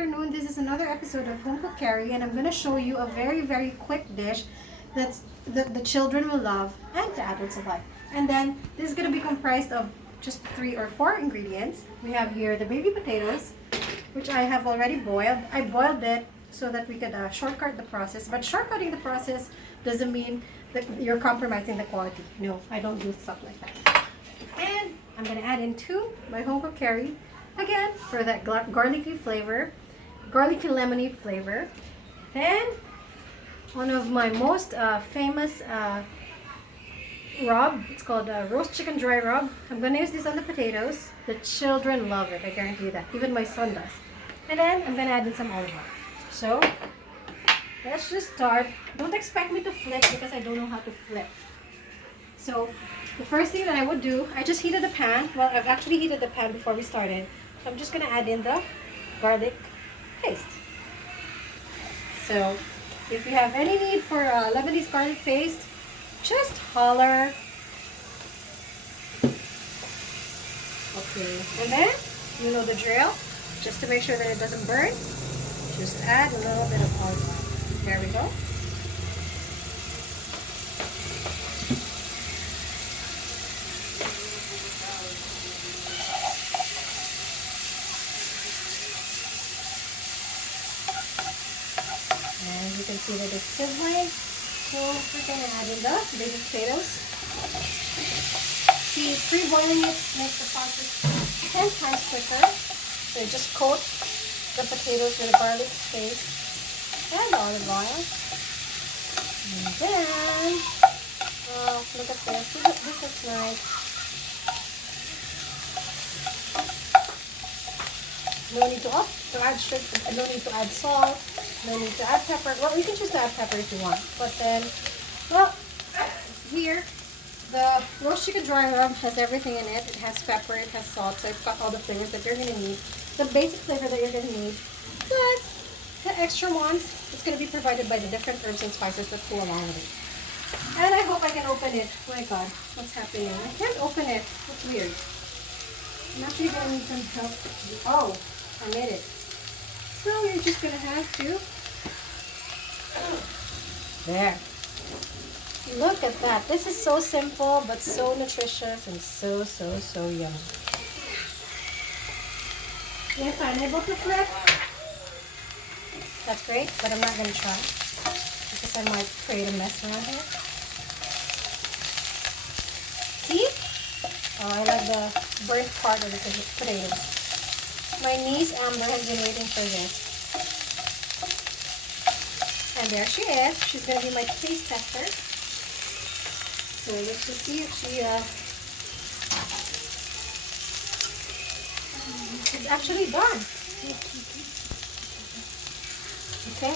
afternoon. This is another episode of Homecook Cary, and I'm going to show you a very, very quick dish that's the children will love and the adults alike. And then this is going to be comprised of just 3 or 4 ingredients. We have here the baby potatoes, which I have already boiled. I boiled it so that we could shortcut the process. But shortcutting the process doesn't mean that you're compromising the quality. No, I don't do stuff like that. And I'm going to add in my Homecook Cary. Again, for that garlicky flavor, garlicky lemony flavor. Then, one of my most famous rub, it's called roast chicken dry rub. I'm going to use this on the potatoes. The children love it, I guarantee you that. Even my son does. And then, I'm going to add in some olive oil. So, let's just start. Don't expect me to flip because I don't know how to flip. So, the first thing that I would do, I just heated the pan. Well, I've actually heated the pan before we started. So I'm just going to add in the garlic paste. So if you have any need for Lebanese garlic paste, just holler. Okay, and then, you know the drill. Just to make sure that it doesn't burn, just add a little bit of olive oil. There we go. And you can see that it's sizzling. So we're going to add in the baby potatoes. See, pre-boiling it makes the process 10 times quicker. So just coat the potatoes with a garlic paste and olive oil. And then, oh, look at this. This looks nice. No need to add sugar, no need to add salt, no need to add pepper. Well, you can choose to add pepper if you want. But then, well, here, the roast chicken dry rub has everything in it. It has pepper, it has salt, so it's got all the flavors that you're going to need. The basic flavor that you're going to need. Plus, the extra ones, it's going to be provided by the different herbs and spices that go along with it. And I hope I can open it. Oh my God, what's happening? I can't open it. That's weird. I'm actually going to need some help. Oh, I made it. So you're just going to have to... There. Look at that. This is so simple, but so nutritious and so, so, so yummy. If I'm able to flip, that's great, but I'm not going to try because I might create a mess around here. See? Oh, I like the burnt part of the potatoes. My niece Amber has been waiting for this. And there she is. She's going to be my taste tester. So let's just see if she it's actually done. Okay.